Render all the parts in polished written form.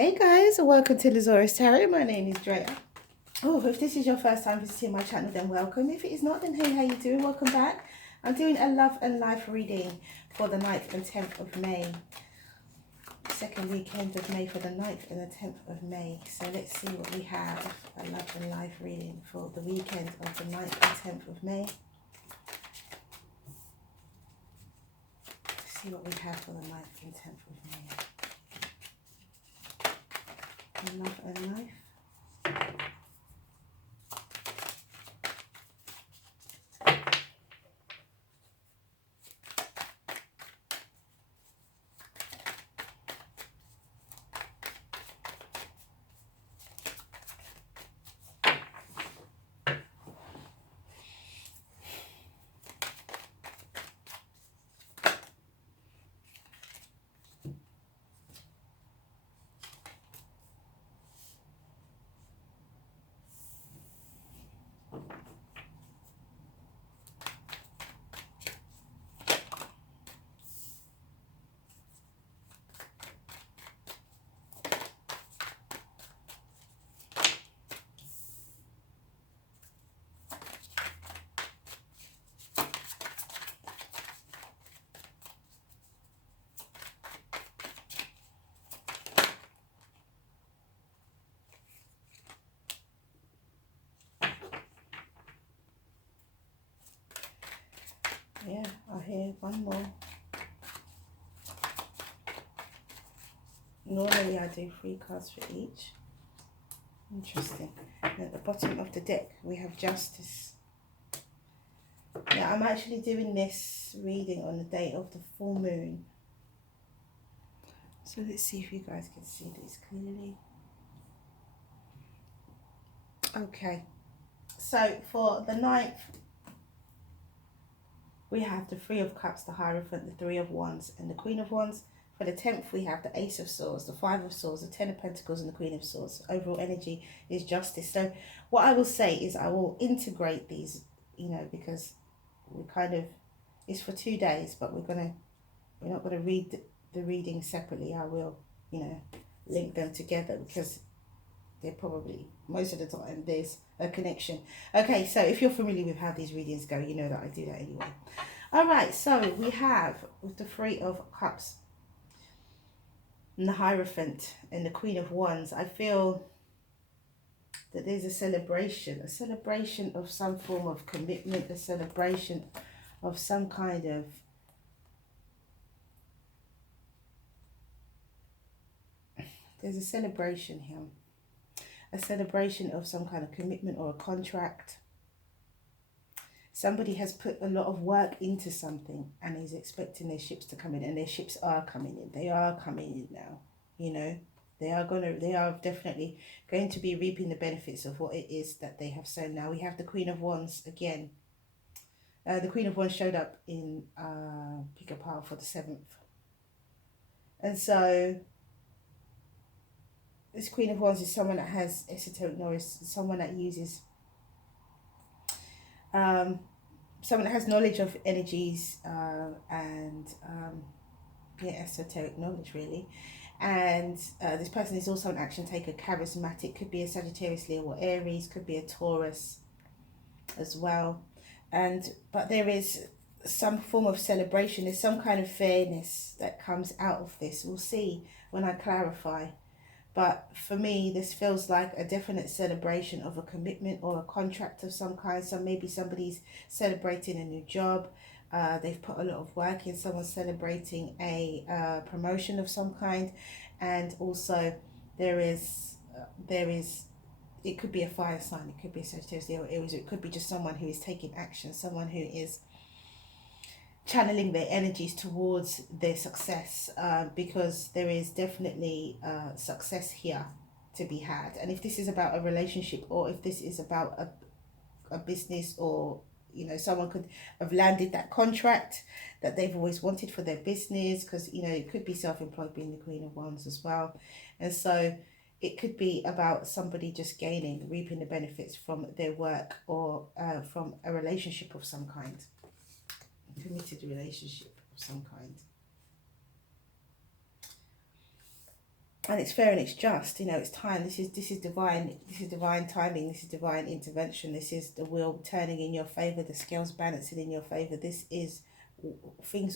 Hey guys, welcome to the Zarious Tarot. My name is Drea. Oh, if this is your first time visiting my channel, then welcome. If it is not, then hey, how you doing? Welcome back. I'm doing a love and life reading for the 9th and 10th of May. Second weekend of May for the 9th and the 10th of May. So let's see what we have. A love and life reading for the weekend of the 9th and 10th of May. Let's see what we have for the 9th and 10th of May. Love and life. Yeah, I hear one more. Normally I do 3 cards for each. Interesting. And at the bottom of the deck we have Justice. Yeah, I'm actually doing this reading on the day of the full moon. So let's see if you guys can see this clearly. Okay. So for the 9th, we have the 3 of Cups, the Hierophant, the 3 of Wands, and the Queen of Wands. For the 10th, we have the Ace of Swords, the 5 of Swords, the 10 of Pentacles, and the Queen of Swords. Overall energy is Justice. So what I will say is I will integrate these, because we kind of, it's for 2 days, but we're not gonna read the reading separately. I will, link them together because they're probably, most of the time, there's a connection. Okay, so if you're familiar with how these readings go, you know that I do that anyway. All right, so we have with the 3 of Cups and the Hierophant and the Queen of Wands, I feel that there's a celebration of some form of commitment, a celebration of some kind of there's a celebration here. A celebration of some kind of commitment or a contract. Somebody has put a lot of work into something and is expecting their ships to come in, and their ships are coming in. They are coming in now, They are definitely going to be reaping the benefits of what it is that they have sown. Now we have the Queen of Wands again. The Queen of Wands showed up in Pick a Pile for the 7th. And so this Queen of Wands is someone that has esoteric knowledge, someone that uses someone that has knowledge of energies and esoteric knowledge really. And this person is also an action taker, charismatic, could be a Sagittarius, Leo or Aries, could be a Taurus as well. But there is some form of celebration, there's some kind of fairness that comes out of this. We'll see when I clarify. But for me, this feels like a definite celebration of a commitment or a contract of some kind. So maybe somebody's celebrating a new job. They've put a lot of work in. Someone's celebrating a promotion of some kind. And also it could be a fire sign. It could be a Sagittarius, Leo, Aries. It could be just someone who is taking action. Someone who is channeling their energies towards their success, because there is definitely success here to be had. And if this is about a relationship, or if this is about a business, or someone could have landed that contract that they've always wanted for their business, because it could be self-employed, being the Queen of Wands as well. And so it could be about somebody just reaping the benefits from their work, or from a relationship of some kind. Committed relationship of some kind. and it's fair and it's just. You know, it's time. This is divine. This is divine timing. This is divine intervention. This is the wheel turning in your favor, the scales balancing in your favor. This is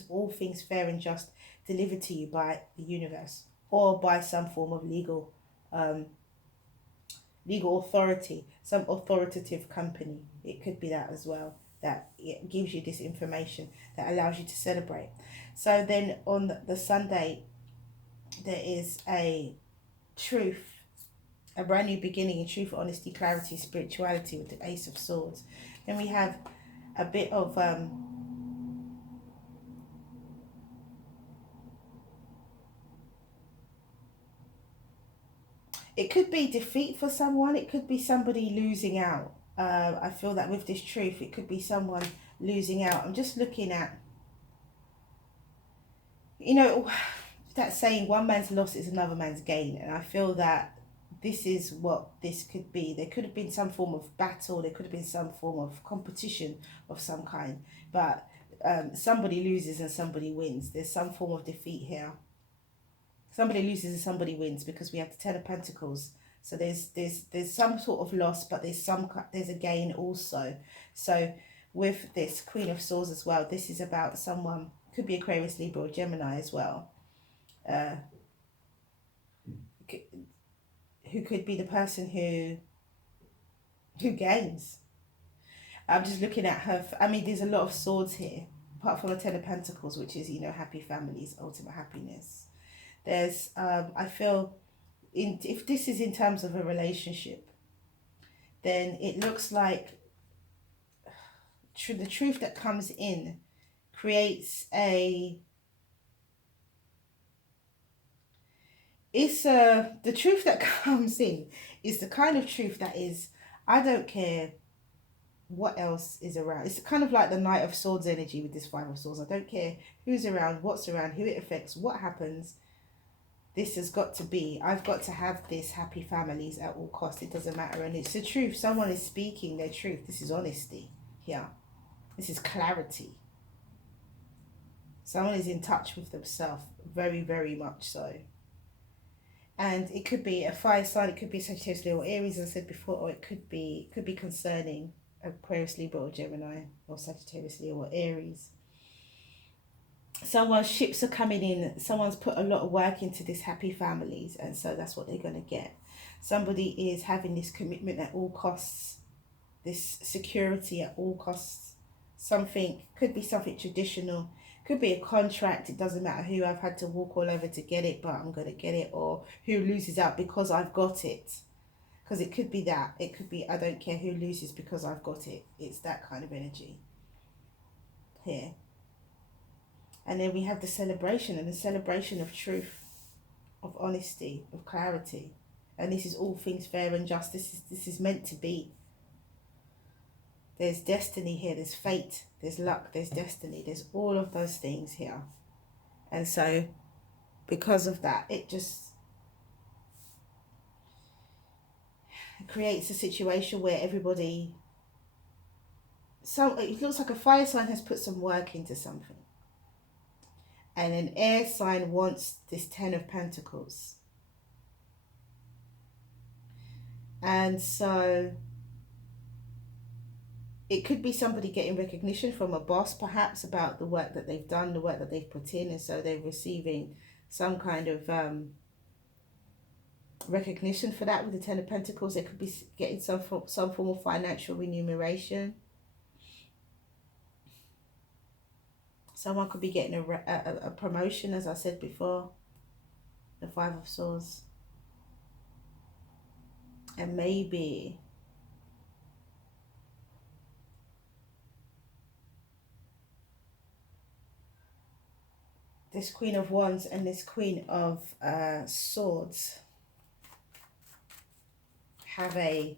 all things fair and just delivered to you by the universe or by some form of legal authority, some authoritative company. It could be that as well, that it gives you this information that allows you to celebrate. So then on the Sunday, there is a truth, a brand new beginning in truth, honesty, clarity, spirituality with the Ace of Swords. Then we have a bit of it could be defeat for someone. It could be somebody losing out. I feel that with this truth, it could be someone losing out. I'm just looking at, you know, that saying, one man's loss is another man's gain. And I feel that this is what this could be. There could have been some form of battle. There could have been some form of competition of some kind. But somebody loses and somebody wins. There's some form of defeat here. Somebody loses and somebody wins, because we have the Ten of Pentacles. So there's some sort of loss, but there's a gain also. So with this Queen of Swords as well, this is about someone, could be Aquarius, Libra, or Gemini as well, who could be the person who gains. I'm just looking at her. I mean, there's a lot of swords here, apart from the Ten of Pentacles, which is, you know, happy families, ultimate happiness. There's, I feel, if this is in terms of a relationship, then it looks like the truth that comes in creates the truth that comes in is the kind of truth that is, I don't care what else is around. It's kind of like the Knight of Swords energy with this Five of Swords. I don't care who's around, what's around, who it affects, what happens. This has got to be, I've got to have this happy families at all costs. It doesn't matter. And it's the truth. Someone is speaking their truth. This is honesty here. This is clarity. Someone is in touch with themselves. Very, very much so. And it could be a fire sign. It could be Sagittarius, Leo, or Aries, as I said before. Or it could be concerning Aquarius, Libra, or Gemini, or Sagittarius, Leo, or Aries. Someone's ships are coming in. Someone's put a lot of work into this happy families, and so that's what they're going to get. Somebody is having this commitment at all costs, this security at all costs. Something could be something traditional, could be a contract. It doesn't matter who. I've had to walk all over to get it, but I'm going to get it. Or who loses out because I've got it, because it could be that. It could be, I don't care who loses because I've got it. It's that kind of energy here. And then we have the celebration, and the celebration of truth, of honesty, of clarity. And this is all things fair and just. This is meant to be. There's destiny here. There's fate. There's luck. There's destiny. There's all of those things here. And so because of that, it creates a situation where everybody... it looks like a fire sign has put some work into something. And an air sign wants this Ten of Pentacles. And so it could be somebody getting recognition from a boss, perhaps, about the work that they've done, the work that they've put in. And so they're receiving some kind of recognition for that with the Ten of Pentacles. They could be getting some form of financial remuneration. Someone could be getting a promotion, as I said before, the Five of Swords. And maybe this Queen of Wands and this Queen of Swords have a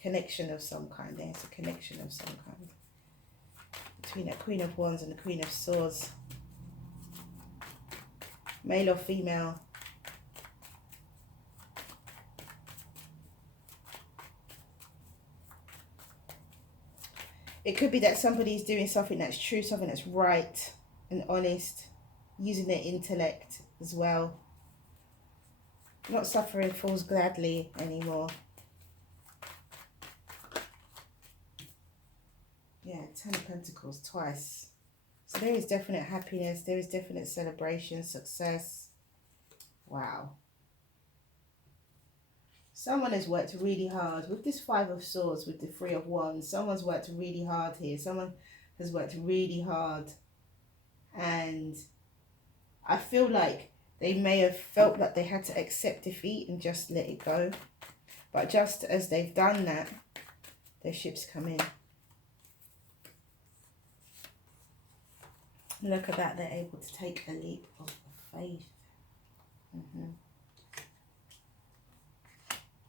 connection of some kind. There's a connection of some kind between a Queen of Wands and the Queen of Swords. Male or female. It could be that somebody's doing something that's true, something that's right and honest, using their intellect as well. Not suffering falls gladly anymore. Yeah, 10 of Pentacles twice. So there is definite happiness. There is definite celebration, success. Wow. Someone has worked really hard. With this Five of Swords, with the Three of Wands, someone's worked really hard here. Someone has worked really hard. And I feel like they may have felt that they had to accept defeat and just let it go. But just as they've done that, their ships come in. Look at that, they're able to take a leap of faith.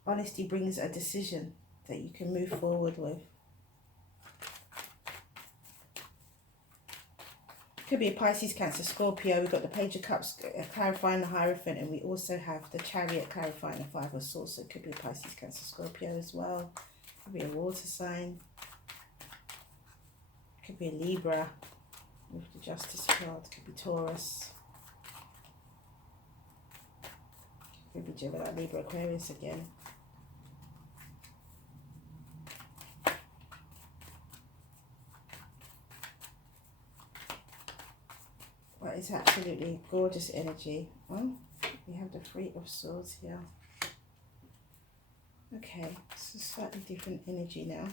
Honesty brings a decision that you can move forward with. Could be a Pisces, Cancer, Scorpio. We've got the Page of Cups clarifying the Hierophant, and we also have the Chariot clarifying the Five of Swords. So it could be a Pisces, Cancer, Scorpio as well. Could be a water sign. Could be a Libra with the Justice card. Could be Taurus. Could be Gemini, Libra, Aquarius again. Well, it's absolutely gorgeous energy. Oh, we have the Three of Swords here. Okay, it's a slightly different energy now.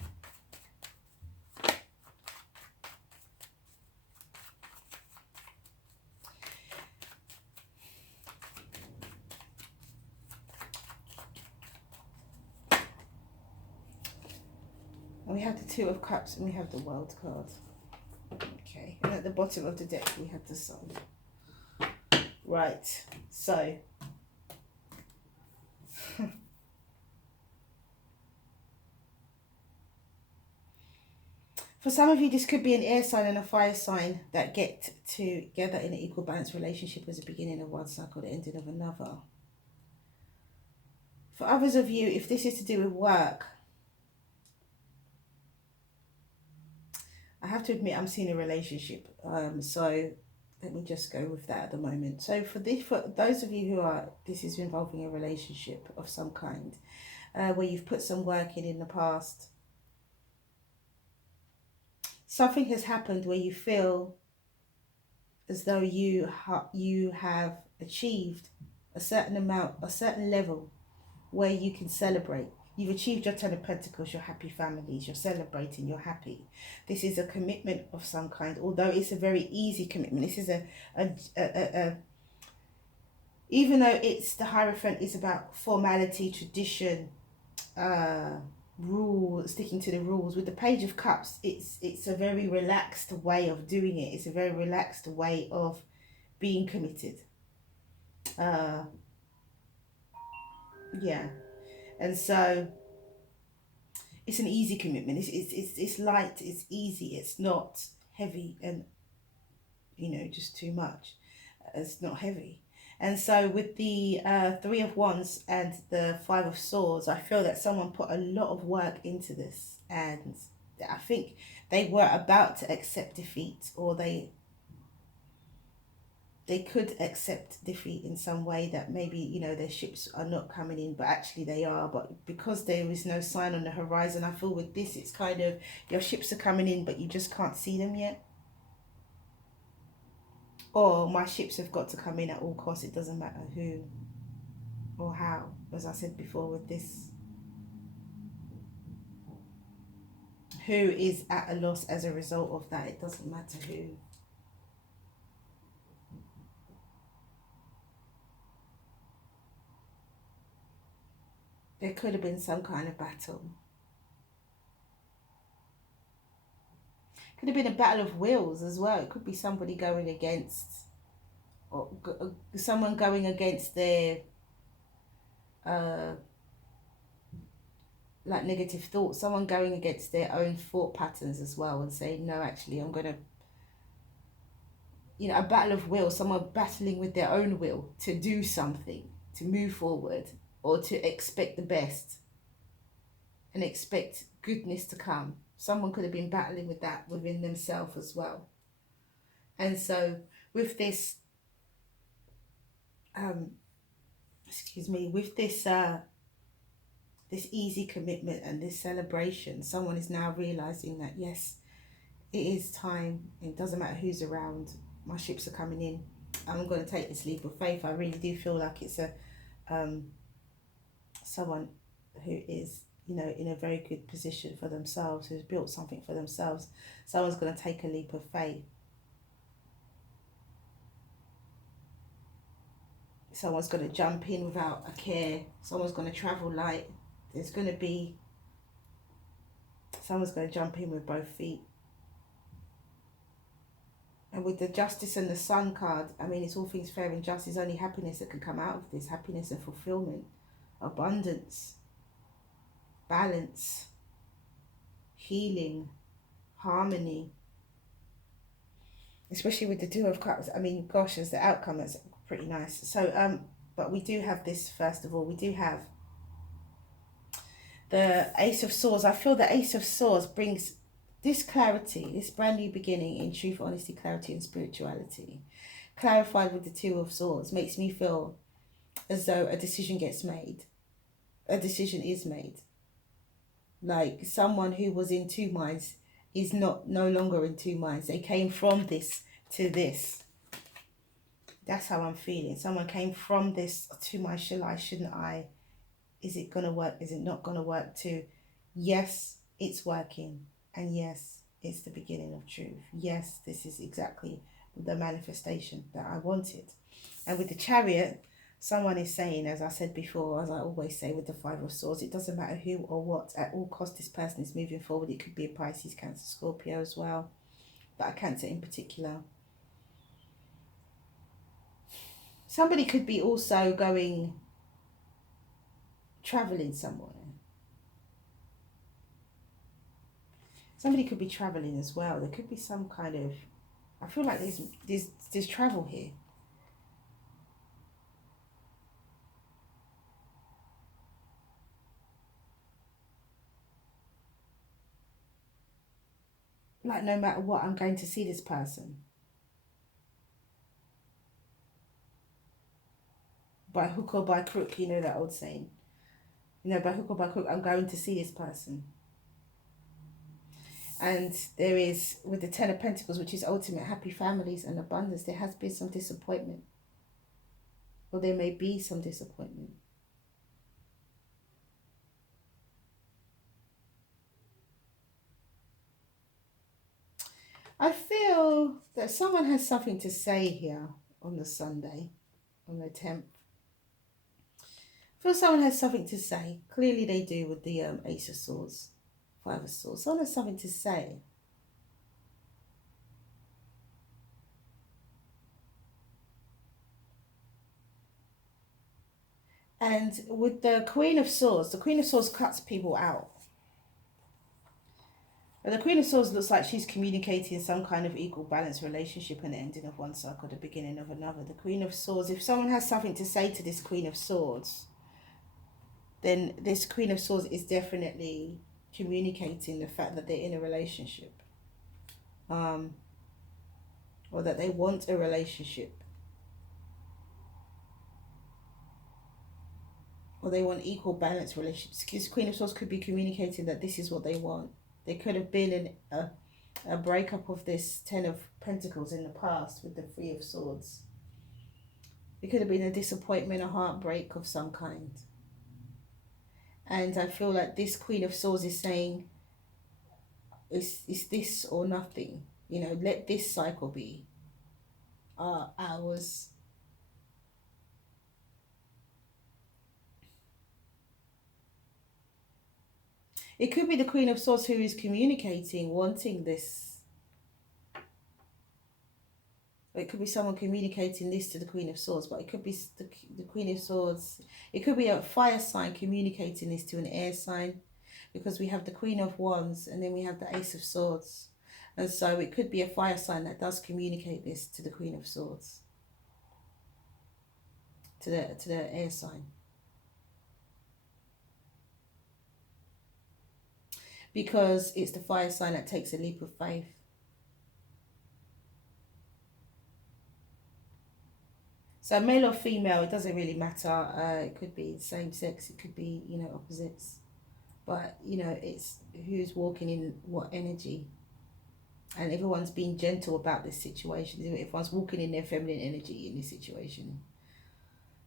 And we have the Two of Cups and we have the World card. Okay, and at the bottom of the deck we have the Sun. Right, so for some of you, this could be an air sign and a fire sign that get together in an equal balance relationship as the beginning of one cycle, the ending of another. For others of you, if this is to do with work, I have to admit I'm seeing a relationship. So let me just go with that at the moment. So for those of you who are, this is involving a relationship of some kind, where you've put some work in the past. Something has happened where you feel as though you have achieved a certain amount, a certain level where you can celebrate. You've achieved your 10 of Pentacles, your happy families, you're celebrating, you're happy. This is a commitment of some kind, although it's a very easy commitment. This is even though it's the Hierophant is about formality, tradition, rule, sticking to the rules. With the Page of Cups, it's a very relaxed way of doing it. It's a very relaxed way of being committed. Yeah, and so it's an easy commitment. It's light, it's easy, it's not heavy and just too much. It's not heavy. And so with the Three of Wands and the Five of Swords, I feel that someone put a lot of work into this, and I think they were about to accept defeat, or they could accept defeat in some way, that maybe their ships are not coming in, but actually they are. But because there is no sign on the horizon, I feel with this it's kind of your ships are coming in but you just can't see them yet. Or my ships have got to come in at all costs. It doesn't matter who or how, as I said before with this. Who is at a loss as a result of that? It doesn't matter who. There could have been some kind of battle. Could have been a battle of wills as well. It could be somebody going against, or someone going against their like negative thoughts. Someone going against their own thought patterns as well, and saying, no, actually I'm gonna, a battle of will. Someone battling with their own will to do something, to move forward, or to expect the best and expect goodness to come. Someone could have been battling with that within themselves as well. And so with this excuse me, with this this easy commitment and this celebration, someone is now realizing that yes, it is time. It doesn't matter who's around. My ships are coming in. I'm going to take this leap of faith. I really do feel like it's a someone who is, you know, in a very good position for themselves, who's built something for themselves. Someone's going to take a leap of faith. Someone's going to jump in without a care. Someone's going to travel light. There's going to be someone's going to jump in with both feet. And with the Justice and the Sun card, I mean, it's all things fair and just. There's only happiness that can come out of this. Happiness and fulfillment, abundance, balance, healing, harmony. Especially with the Two of Cups. I mean, gosh, as the outcome, that's pretty nice. So, but we do have this, first of all. We do have the Ace of Swords. I feel the Ace of Swords brings this clarity, this brand new beginning in truth, honesty, clarity, and spirituality. Clarified with the Two of Swords makes me feel as though a decision gets made. A decision is made. Like someone who was in two minds is no longer in two minds. They came from this to this. That's how I'm feeling. Someone came from this to my shall I, shouldn't I? Is it going to work? Is it not going to work? To yes, it's working. And yes, it's the beginning of truth. Yes, this is exactly the manifestation that I wanted. And with the Chariot, someone is saying, as I said before, as I always say with the Five of Swords, it doesn't matter who or what, at all costs this person is moving forward. It could be a Pisces, Cancer, Scorpio as well, but a Cancer in particular. Somebody could be also going, traveling somewhere. Somebody could be traveling as well. There could be some kind of, I feel like there's travel here. Like no matter what, I'm going to see this person. By hook or by crook, you know that old saying. You know, by hook or by crook, I'm going to see this person. And there is, with the Ten of Pentacles, which is ultimate happy families and abundance, there has been some disappointment. Or there may be some disappointment. I feel that someone has something to say here on the Sunday, on the 10th. I feel someone has something to say. Clearly they do with the Ace of Swords, Five of Swords. Someone has something to say. And with the Queen of Swords cuts people out. And the Queen of Swords looks like she's communicating some kind of equal balance relationship and the ending of one cycle, the beginning of another. The Queen of Swords, if someone has something to say to this Queen of Swords, then this Queen of Swords is definitely communicating the fact that they're in a relationship. Or that they want a relationship. Or they want equal balance relationships. This Queen of Swords could be communicating that this is what they want. There could have been a breakup of this Ten of Pentacles in the past with the Three of Swords. It could have been a disappointment, a heartbreak of some kind. And I feel like this Queen of Swords is saying, it's this or nothing. You know, let this cycle be ours. It could be the Queen of Swords who is communicating, wanting this. It could be someone communicating this to the Queen of Swords, but it could be the Queen of Swords. It could be a fire sign communicating this to an air sign, because we have the Queen of Wands and then we have the Ace of Swords. And so it could be a fire sign that does communicate this to the Queen of Swords, to the air sign. Because it's the fire sign that takes a leap of faith. So male or female, it doesn't really matter. It could be same sex, it could be, opposites. But, it's who's walking in what energy. And everyone's being gentle about this situation. Everyone's walking in their feminine energy in this situation.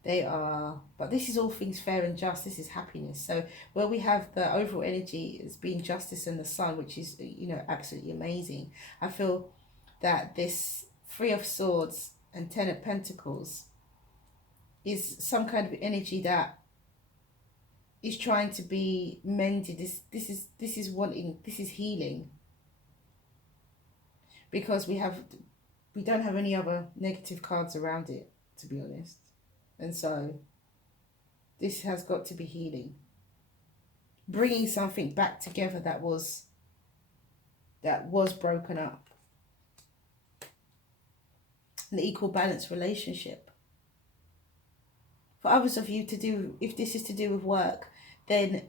They are, but this is all things fair and just. This is happiness. So where we have the overall energy as being justice and the sun, which is, absolutely amazing. I feel that this Three of Swords and Ten of Pentacles is some kind of energy that is trying to be mended. This is healing, because we don't have any other negative cards around it, to be honest. And so this has got to be healing, bringing something back together that was broken up, an equal balance relationship. For others of you, if this is to do with work, then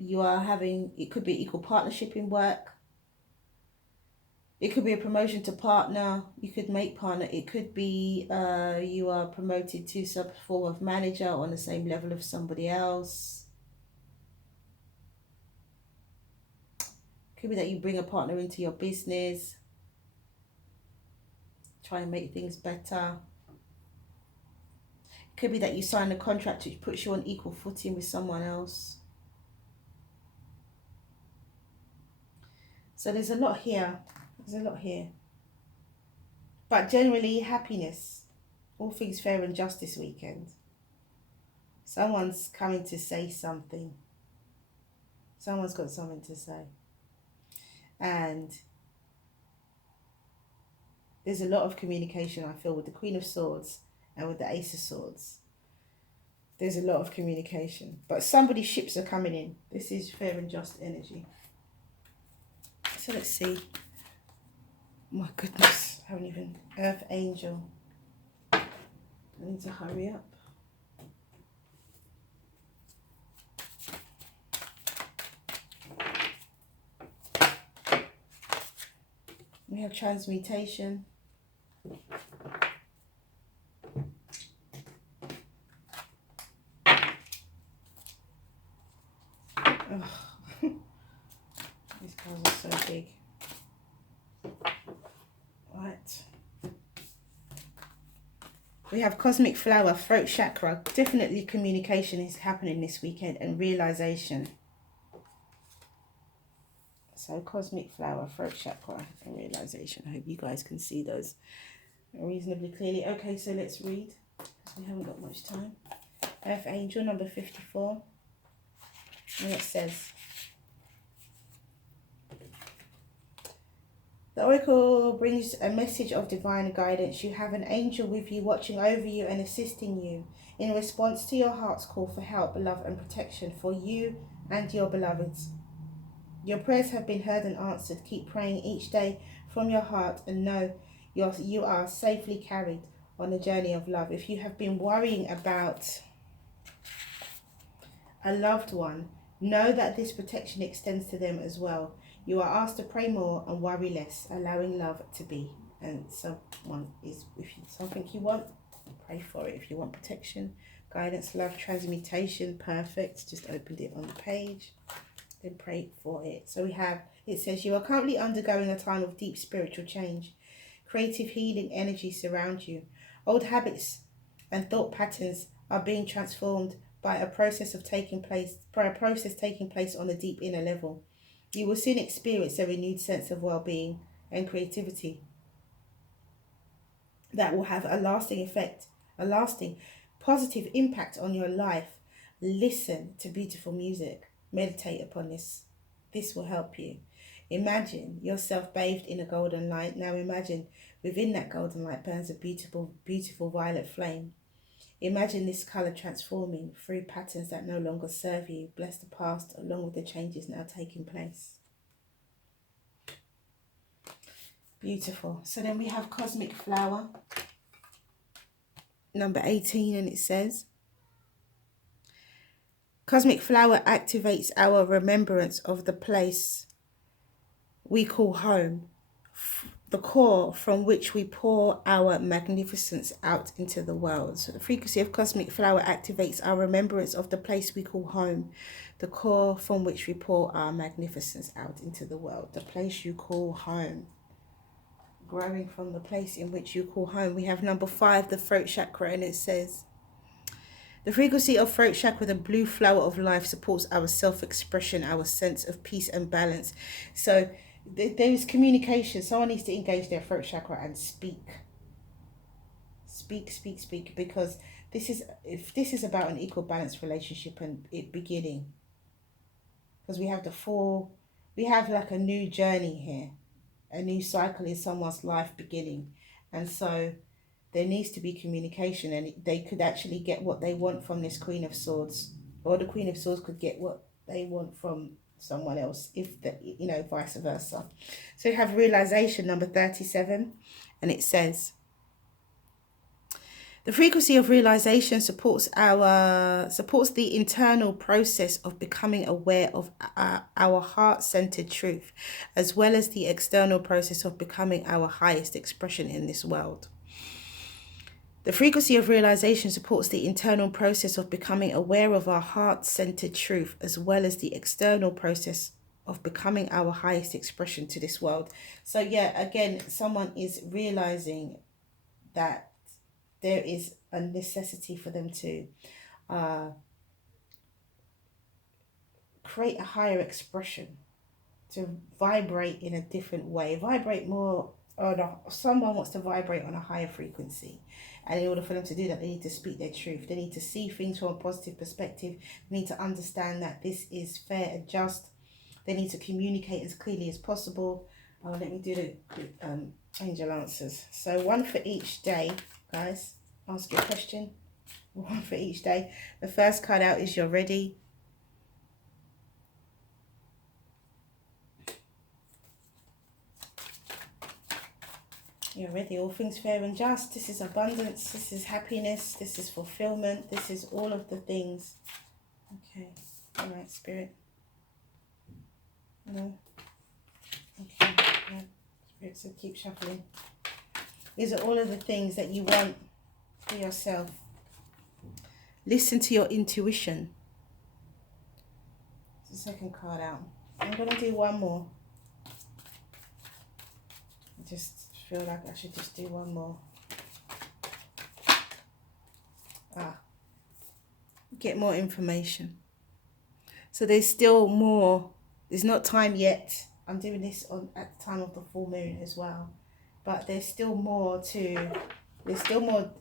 you are having, it could be equal partnership in work. It could be a promotion to partner. You could make partner. It could be you are promoted to some form of manager on the same level of somebody else. It could be that you bring a partner into your business, try and make things better. It could be that you sign a contract which puts you on equal footing with someone else. So there's a lot here. There's a lot here. But generally, happiness. All things fair and just this weekend. Someone's coming to say something. Someone's got something to say. And there's a lot of communication, I feel, with the Queen of Swords and with the Ace of Swords. There's a lot of communication. But somebody's ships are coming in. This is fair and just energy. So let's see. My goodness, I haven't even... Earth Angel. I need to hurry up. We have transmutation. These cards are so big. Right. We have Cosmic Flower, Throat Chakra. Definitely communication is happening this weekend and realization. So Cosmic Flower, Throat Chakra and realization. I hope you guys can see those reasonably clearly. Okay, so let's read, because we haven't got much time. Earth Angel, number 54. And it says, the Oracle brings a message of divine guidance. You have an angel with you, watching over you and assisting you in response to your heart's call for help, love and protection for you and your beloveds. Your prayers have been heard and answered. Keep praying each day from your heart and know you are safely carried on the journey of love. If you have been worrying about a loved one, know that this protection extends to them as well. You are asked to pray more and worry less, allowing love to be. And someone is, if it's something you want, pray for it. If you want protection, guidance, love, transmutation, perfect. Just opened it on the page. Then pray for it. So we have, it says, you are currently undergoing a time of deep spiritual change. Creative healing energy surround you. Old habits and thought patterns are being transformed by a process taking place on a deep inner level. You will soon experience a renewed sense of well-being and creativity that will have a lasting positive impact on your life. Listen to beautiful music. Meditate upon this. This will help you. Imagine yourself bathed in a golden light. Now imagine within that golden light burns a beautiful, beautiful violet flame. Imagine this colour transforming through patterns that no longer serve you. Bless the past along with the changes now taking place. Beautiful. So then we have Cosmic Flower, number 18, and it says, Cosmic Flower activates our remembrance of the place we call home. the core from which we pour our magnificence out into the world. So the frequency of cosmic flower activates our remembrance of the place we call home. The core from which we pour our magnificence out into the world. The place you call home. Growing from the place in which you call home. We have number 5, the throat chakra, and it says, the frequency of throat chakra, the blue flower of life, supports our self-expression, our sense of peace and balance. So there is communication. Someone needs to engage their throat chakra and speak. Speak, because this is about an equal balanced relationship and it beginning. Because we have like a new journey here. A new cycle in someone's life beginning. And so there needs to be communication, and they could actually get what they want from this Queen of Swords, or the Queen of Swords could get what they want from someone else, if the, you know, vice versa. So you have realization, number 37, and it says, the frequency of realization supports the internal process of becoming aware of our heart-centered truth, as well as the external process of becoming our highest expression in this world. The frequency of realization supports the internal process of becoming aware of our heart-centered truth, as well as the external process of becoming our highest expression to this world. So yeah, again, someone is realizing that there is a necessity for them to create a higher expression, to vibrate in a different way, vibrate more, or someone wants to vibrate on a higher frequency. And in order for them to do that, they need to speak their truth. They need to see things from a positive perspective. They need to understand that this is fair and just. They need to communicate as clearly as possible. Let me do the angel answers. So one for each day, guys. Ask your question. One for each day. The first card out is you're ready. You're ready. All things fair and just. This is abundance. This is happiness. This is fulfillment. This is all of the things. Okay. All right, Spirit. No. Okay. Yeah. Spirit, so keep shuffling. These are all of the things that you want for yourself. Listen to your intuition. It's the second card out. I'm going to do one more. I just feel like I should just do one more. Get more information. So there's still more. There's not time yet. I'm doing this at the time of the full moon as well. But there's still more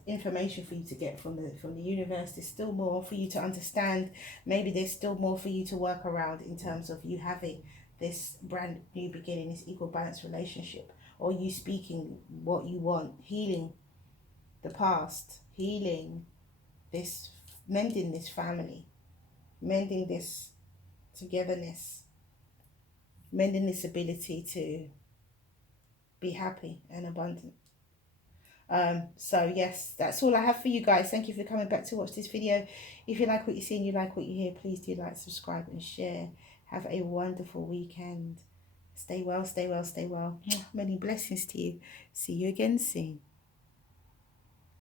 information for you to get from the universe. There's still more for you to understand. Maybe there's still more for you to work around in terms of you having this brand new beginning, this equal balance relationship, or you speaking what you want, healing the past, healing this, mending this family, mending this togetherness, mending this ability to be happy and abundant. So yes, that's all I have for you guys. Thank you for coming back to watch this video. If you like what you see and you like what you hear, please do like, subscribe and share. Have a wonderful weekend. Stay well, stay well, stay well. Many blessings to you. See you again soon.